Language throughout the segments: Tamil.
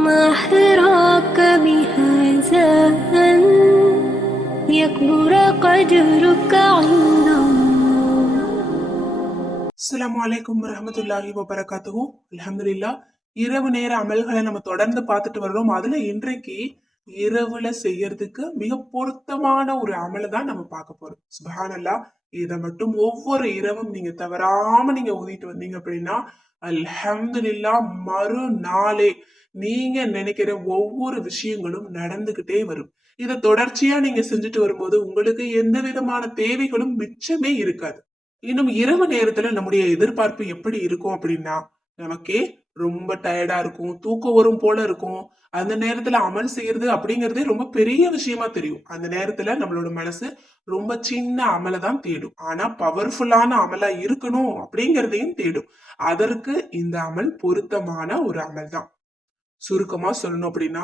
ما حراك بهذا أن يكبر قدرك عند الله அஸ்ஸலாமு அலைக்கும் வரஹமத்துல்லாஹி வபரகாத்துஹு அல்ஹம்துலில்லாஹ் இரவு நேர அமல்களை நம்ம தொடர்ந்து பார்த்துட்டு வர்றோம் அதுல இன்றைக்கு இரவுல செய்யறதுக்கு மிக பொருத்தமான ஒரு அமலை தான் நம்ம பார்க்க போறோம் சுபஹானல்லாஹ் இதை மட்டும் ஒவ்வொரு இரவும் நீங்க தவறாம நீங்க ஊதிட்டு வந்தீங்க அப்படின்னா அல்ஹம்துலில்லாஹ் மறுநாளே நீங்க நினைக்கிற ஒவ்வொரு விஷயங்களும் நடந்துகிட்டே வரும். இதை தொடர்ச்சியா நீங்க செஞ்சுட்டு வரும்போது உங்களுக்கு எந்த விதமான தேவைகளும் மிச்சமே இருக்காது. இன்னும் இரவு நேரத்துல நம்முடைய எதிர்பார்ப்பு எப்படி இருக்கும் அப்படின்னா நமக்கே ரொம்ப டயர்டா இருக்கும் தூக்கம் வரும் போல இருக்கும். அந்த நேரத்துல அமல் செய்யறது அப்படிங்கறதே ரொம்ப பெரிய விஷயமா தெரியும். அந்த நேரத்துல நம்மளோட மனசு ரொம்ப சின்ன அமலை தான் தேடும். ஆனா பவர்ஃபுல்லான அமலா இருக்கணும் அப்படிங்கறதையும் தேடும். அதற்கு இந்த அமல் பொருத்தமான ஒரு அமல் தான். சுருக்கமா சொல்லணும் அப்படின்னா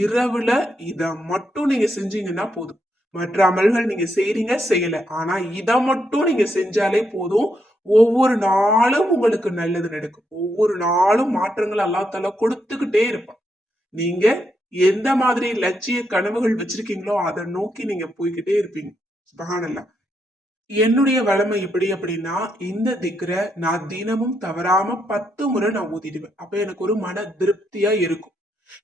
இரவுல இதை மட்டும் நீங்க செஞ்சீங்கன்னா போதும். மற்ற அமல்கள் நீங்க செய்றீங்க செய்யல. ஆனா இதை மட்டும் நீங்க செஞ்சாலே போதும். ஒவ்வொரு நாளும் உங்களுக்கு நல்லது நடக்கும். ஒவ்வொரு நாளும் மாற்றங்கள் அல்லாத்தால கொடுத்துக்கிட்டே இருப்பான். நீங்க எந்த மாதிரி லட்சிய கனவுகள் வச்சிருக்கீங்களோ அதை நோக்கி நீங்க போய்கிட்டே இருப்பீங்க. சுபஹானல்லாஹ் என்னுடைய வளமை எப்படி அப்படின்னா இந்த திக்ரை நான் தினமும் தவறாம பத்து முறை நான் ஊதிடுவேன். அப்ப எனக்கு ஒரு மன திருப்தியா இருக்கும்.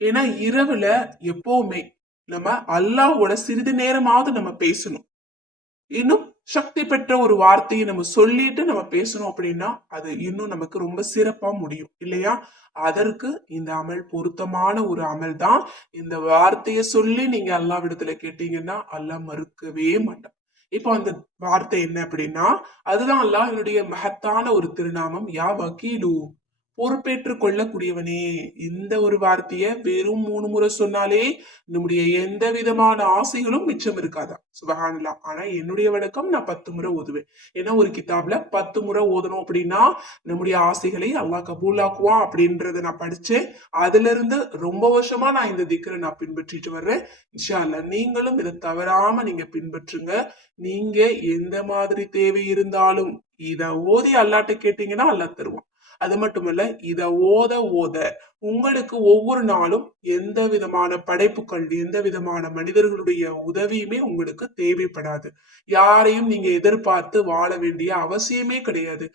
ஏன்னா இரவுல எப்பவுமே நம்ம அல்லாவோட சிறிது நேரமாவது நம்ம பேசணும். இன்னும் சக்தி பெற்ற ஒரு வார்த்தையை நம்ம சொல்லிட்டு நம்ம பேசணும் அப்படின்னா அது இன்னும் நமக்கு ரொம்ப சிறப்பா முடியும். இல்லையா? அதற்கு இந்த அமல் பொருத்தமான ஒரு அமல் தான். இந்த வார்த்தையை சொல்லி நீங்க அல்லாவிடத்துல கேட்டீங்கன்னா அல்லாஹ் மறுக்கவே மாட்டான். இப்போ அந்த வார்த்தை என்ன அப்படின்னா அதுதான் அல்லாஹினுடைய என்னுடைய மகத்தான ஒரு திருநாமம். யா வக்கீலு. பொறுப்பேற்றுக் கொள்ளக்கூடியவனே. இந்த ஒரு வார்த்தைய வெறும் மூணு முறை சொன்னாலே நம்முடைய எந்த விதமான ஆசைகளும் மிச்சம் இருக்காதா? சுபஹானல்லா ஆனா என்னுடைய வழக்கம் நான் பத்து முறை ஓதுவேன். ஏன்னா ஒரு கிதாப்ல பத்து முறை ஓதணும் அப்படின்னா நம்முடைய ஆசைகளை அல்லாஹ் கபூலாக்குவான் அப்படின்றத நான் படிச்சேன். அதுல இருந்து ரொம்ப வருஷமா நான் இந்த திக்கரை நான் பின்பற்றிட்டு வர்றேன். இன்ஷா அல்லாஹ் நீங்களும் இதை தவறாம நீங்க பின்பற்றுங்க. நீங்க எந்த மாதிரி தேவை இருந்தாலும் இத ஓதி அல்லாட்ட கேட்டீங்கன்னா அல்லா தருவான். அது மட்டுமல்ல இதை ஓத ஓத. உங்களுக்கு ஒவ்வொரு நாளும் எந்த விதமான படைப்புகள் எந்த விதமான மனிதர்களுடைய உதவியுமே உங்களுக்கு தேவைப்படாது. யாரையும் நீங்க எதிர்பார்த்து வாழ வேண்டிய அவசியமே கிடையாது.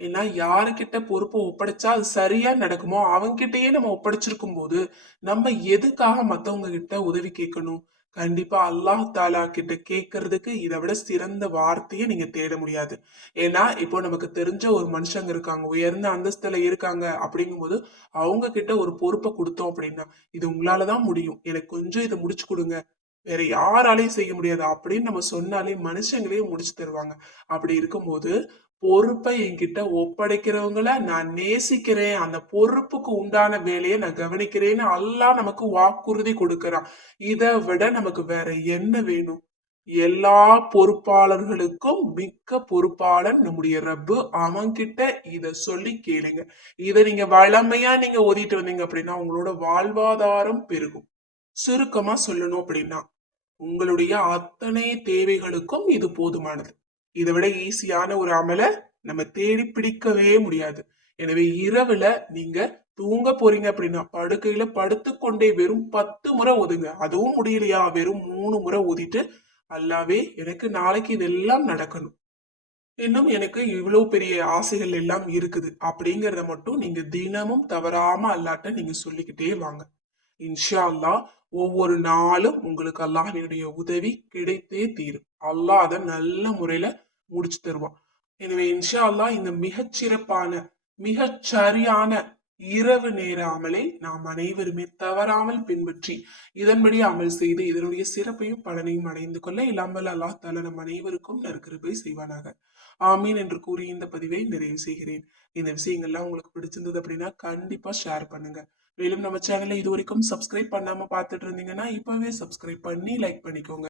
ஏன்னா யாருக்கிட்ட பொறுப்பை ஒப்படைச்சா அது சரியா நடக்குமோ அவங்கிட்டயே நம்ம ஒப்படைச்சிருக்கும் போது நம்ம எதுக்காக மத்தவங்க கிட்ட உதவி கேட்கணும்? கண்டிப்பா அல்லாஹ் தாலா கிட்ட கேட்கறதுக்கு இதை விட சிறந்த வார்த்தையை நீங்க தேட முடியாது. ஏன்னா இப்போ நமக்கு தெரிஞ்ச ஒரு மனுஷங்க இருக்காங்க உயர்ந்த அந்தஸ்துல இருக்காங்க அப்படிங்கும்போது அவங்க கிட்ட ஒரு பொறுப்பை கொடுத்தோம் அப்படின்னா இது உங்களாலதான் முடியும். எனக்கு கொஞ்சம் இதை முடிச்சு கொடுங்க. வேற யாராலையும் செய்ய முடியாது. அப்படின்னு நம்ம சொன்னாலே மனுஷங்களே முடிச்சு தருவாங்க. அப்படி இருக்கும்போது பொறுப்பை என்கிட்ட ஒப்படைக்கிறவங்கள நான் நேசிக்கிறேன். அந்த பொறுப்புக்கு உண்டான வேலையை நான் கவனிக்கிறேன்னு எல்லாம் நமக்கு வாக்குறுதி கொடுக்கறான். இதை விட நமக்கு வேற என்ன வேணும்? எல்லா பொறுப்பாளர்களுக்கும் மிக்க பொறுப்பாளன் நம்முடைய ரப்பு. அவன்கிட்ட இத சொல்லி கேளுங்க. இதை நீங்க வளமையா நீங்க ஓதிட்டு வந்தீங்க அப்படின்னா உங்களோட வாழ்வாதாரம் பெருகும். சுருக்கமா சொல்லணும் அப்படின்னா உங்களுடைய அத்தனை தேவைகளுக்கும் இது போதுமானது. இதை விட ஈஸியான ஒரு அமலை நம்ம தேடி பிடிக்கவே முடியாது. எனவே இரவுல நீங்க தூங்க போறீங்க அப்படின்னா படுக்கையில படுத்துக்கொண்டே வெறும் பத்து முறை ஒதுங்க அதுவும் முடியலையா? வெறும் மூணு முறை ஊதிட்டு அல்லாவே எனக்கு நாளைக்கு இதெல்லாம் நடக்கணும். இன்னும் எனக்கு இவ்வளவு பெரிய ஆசைகள் எல்லாம் இருக்குது. அப்படிங்கறத மட்டும் நீங்க தினமும் தவறாம அல்லாட்ட நீங்க சொல்லிக்கிட்டே வாங்க. இன்ஷா அல்லாஹ் ஒவ்வொரு நாளும் உங்களுக்கு அல்லாஹினுடைய உதவி கிடைத்தே தீரும். அல்லாஹ் அதை நல்ல முறையில முடிச்சு தருவான். எனவே இன்ஷா அல்லாஹ் இந்த மிகச் சிறப்பான மிகச் சரியான இரவு நேர அமலை நாம் அனைவருமே தவறாமல் பின்பற்றி இதன்படி அமல் செய்து இதனுடைய சிறப்பையும் பலனையும் அடைந்து கொள்ள இல்லாமல் அல்லாஹ் தாலா நம் அனைவருக்கும் நற்கிருப்பை செய்வானாக. ஆமீன் என்று கூறி இந்த பதிவை நிறைவு செய்கிறேன். இந்த விஷயங்கள்லாம் உங்களுக்கு பிடிச்சிருந்தது அப்படின்னா கண்டிப்பா ஷேர் பண்ணுங்க. மேலும் நம்ம சேனலை இது வரைக்கும் சப்ஸ்கிரைப் பண்ணாம பார்த்துட்டு இருந்தீங்கன்னா இப்பவே சப்ஸ்கிரைப் பண்ணி லைக் பண்ணிக்கோங்க.